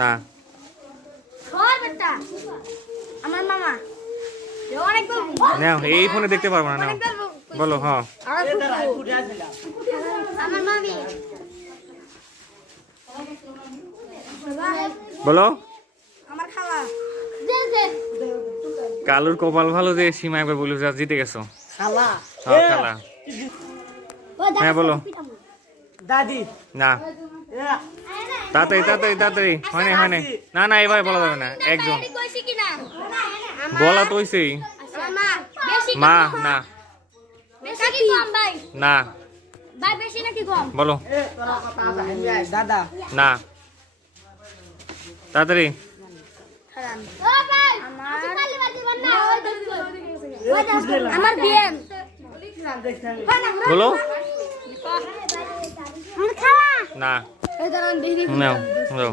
না। আমার মামা অনেকবার নাও এই ফোনে দেখতে পারবো না, নাও বলো। হ্যাঁ আমার মামি বলো। আমার খালা কালুর কপাল ভালো যে সীমা একবার বলে যা জিতে গেছো। খালা হ্যাঁ খেলা। হ্যাঁ বলো। দাদি না তাড়াতাড়ি তাড়াতাড়ি তাড়াতাড়ি, হয় না না না এবার বলা যাবে না, একজন বলা তো হইছেই। মা না না বলো দাদা না তাড়াতাড়ি আমার বিয়ে বলো খালা না। নাও নাও